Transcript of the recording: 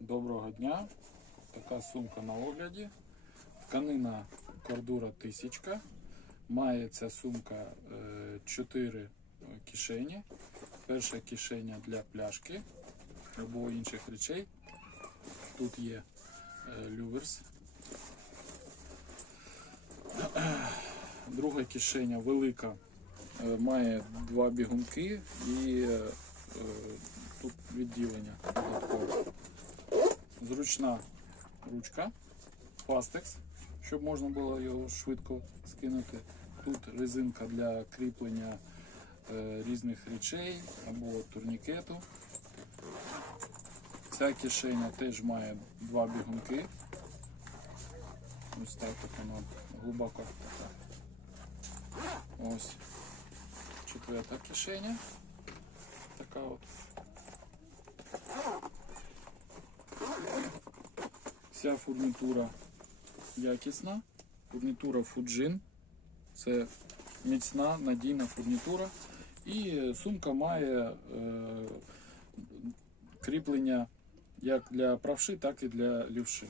Доброго дня. Така сумка на огляді. Тканина кордура тисячка. Має ця сумка 4 кишені. Перша кишеня для пляшки або інших речей. Тут є е, люверс. Друга кишеня велика, е, має два бігунки і е, е, тут відділення. Зручна ручка, пластекс, щоб можна було його швидко скинути. Тут резинка для кріплення е, різних речей або турнікету. Ця кишеня теж має два бігунки. Ось так от воно глибоко така. Ось четверта кишеня. Така от. Вся фурнітура якісна. Фурнітура Fujin. Це міцна, надійна фурнітура. І сумка має е, кріплення як для правши, так і для лівши.